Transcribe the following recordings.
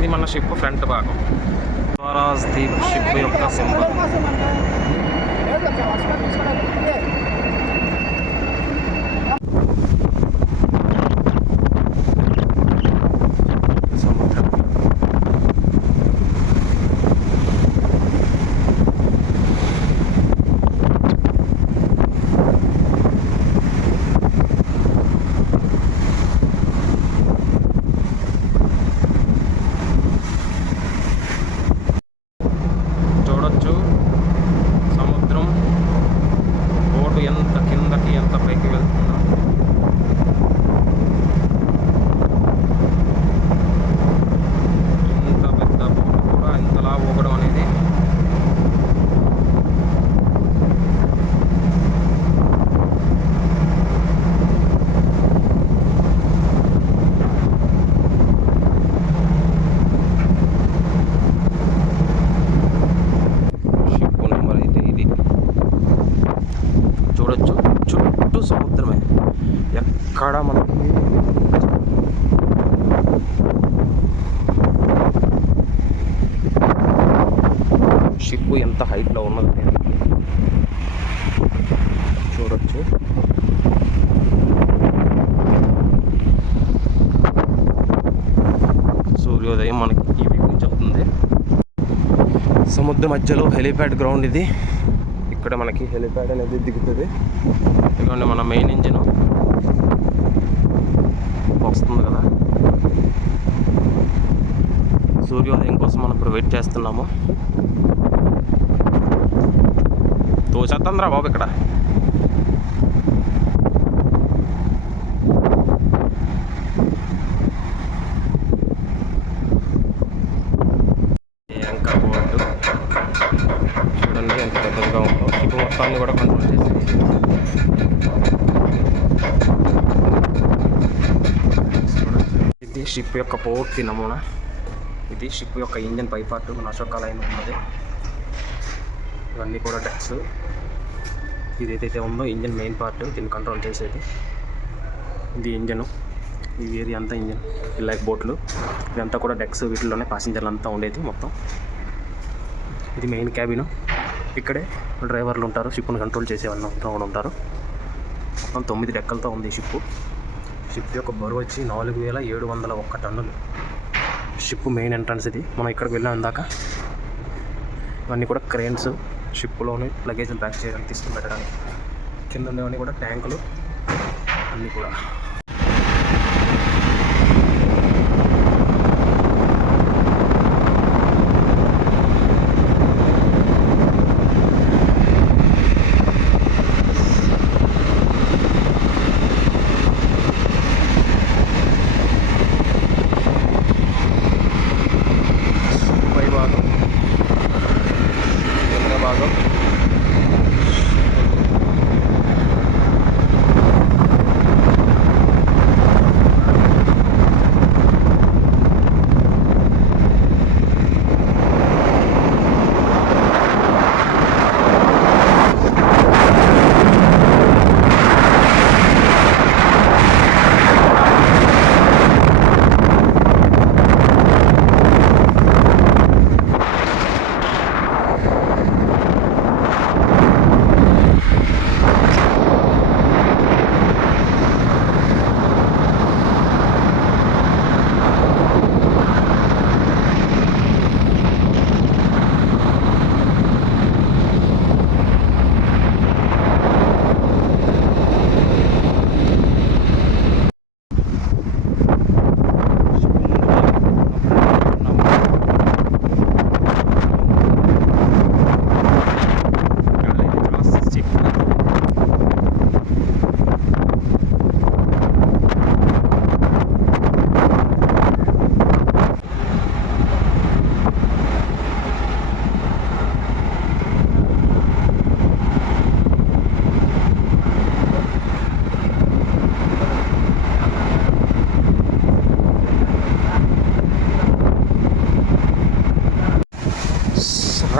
ఇది మన ship front భాగం. స్వరాజ్ దీప్ షిప్ యొక్క సింబల్. చూడొచ్చు సముద్రం, బోటు ఎంత కిందకి ఎంత పైకి వెళ్తుందో. ఇంత పెద్ద బోటు కూడా ఇంతలా ఊగడం అనేది చూడొచ్చు. చుట్టూ సముద్రమే, ఎక్కడ మనకి షిప్ ఎంత హైట్లో ఉన్నది చూడొచ్చు. సూర్యోదయం మనకి ఈ వీక్ నుంచి అవుతుంది. సముద్రం మధ్యలో హెలిప్యాడ్ గ్రౌండ్ ఇది. ఇక్కడ మనకి హెలిప్యాడ్ అనేది దిగుతుంది. ఎందుకంటే మన మెయిన్ ఇంజిన్ వస్తుంది కదా. సూర్యోదయం కోసం మనం ఇప్పుడు వెయిట్ చేస్తున్నాము. తోచేస్తుందిరా బాబు ఇక్కడ. యాంకర్ బోర్డు చూడండి ఎంత పెద్దగా ఉందో. షిప్ మొత్తాన్ని కూడా కంట్రోల్ చేసి ఇది షిప్ యొక్క పూర్తి నమూనా. ఇది షిప్ యొక్క ఇంజన్ పై పార్ట్, మన అశోక లైన్ ఉన్నది. ఇవన్నీ కూడా డెక్స్. ఇది ఏదైతే ఉందో ఇంజన్ మెయిన్ పార్ట్, దీన్ని కంట్రోల్ చేసేది. ఇది ఇంజను, ఈ ఏరియా అంతా ఇంజన్. లైక్ బోట్లు ఇదంతా కూడా డెక్స్. వీటిలోనే ప్యాసింజర్లు అంతా ఉండేది మొత్తం. ఇది మెయిన్ క్యాబిన్. ఇక్కడే డ్రైవర్లు ఉంటారు, షిప్ను కంట్రోల్ చేసేవాళ్ళు ఉంటారు. మొత్తం 9 డెక్కలతో ఉంది ఈ షిప్. షిప్ యొక్క బరువు వచ్చి 4701 టన్నులు. షిప్ మెయిన్ ఎంట్రన్స్ ఇది. మనం ఇక్కడికి వెళ్ళాం ఇందాక. ఇవన్నీ కూడా క్రేన్స్, షిప్లోనే లగేజ్లు ప్యాక్ చేయడానికి, తీసుకుని పెట్టడానికి. కింద ఉండేవన్నీ కూడా ట్యాంకులు అన్నీ కూడా.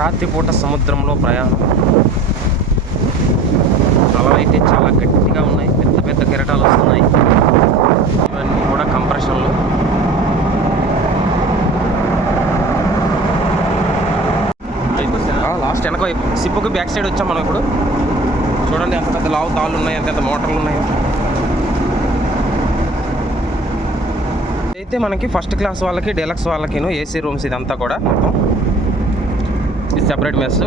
రాత్రిపూట సముద్రంలో ప్రయాణం. అలలు అయితే చాలా గట్టిగా ఉన్నాయి, పెద్ద పెద్ద కెరటాలు వస్తున్నాయి. ఇవన్నీ కూడా కంప్రెషన్లు. లాస్ట్ వెనక వైపు సిప్పుకి బ్యాక్ సైడ్ వచ్చాం మనం ఇప్పుడు. చూడండి ఎంత పెద్ద లావు తాళ్ళు ఉన్నాయి, ఎంత మోటార్లు ఉన్నాయో. అయితే మనకి ఫస్ట్ క్లాస్ వాళ్ళకి డీలక్స్ వాళ్ళకి ఏసీ రూమ్స్ ఇదంతా కూడా మొత్తం. ఇది సెపరేట్ మెస్.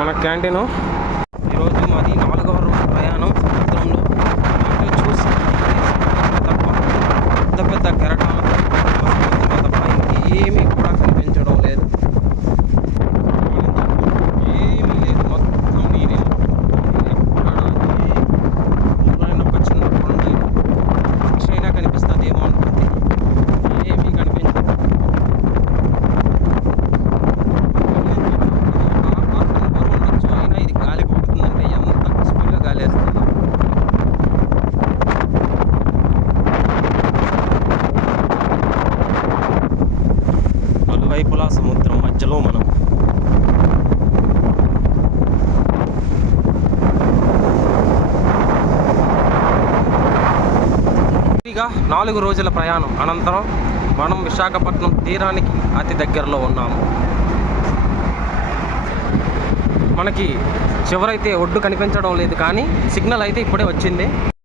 మన క్యాంటీను. ఈరోజు మాది 4వ రోజు ప్రయాణం సముద్రంలో. అంటే చూసి తప్ప పెద్ద పెద్ద కెరటాలతో తప్ప ఇంకేమీ కూడా కనిపించడం లేదు. ఏమీ లేదు, మొత్తం నీరే. ఎక్కడ ఒక చిన్న కొండ పక్షి అయినా కనిపిస్తుందేమో అనుకుంటే ఏమీ కనిపించదు. అయినా ఇది గాలి పోతుందంటే ఎంత స్పీడ్గా గాలి వేస్తుంది. నలువైపులా సముద్రం, మధ్యలో మనం. ఇక 4 రోజుల ప్రయాణం అనంతరం మనం విశాఖపట్నం తీరానికి అతి దగ్గరలో ఉన్నాము. మనకి చివరైతే ఒడ్డు కనిపించడం లేదు, కానీ సిగ్నల్ అయితే ఇప్పుడే వచ్చింది.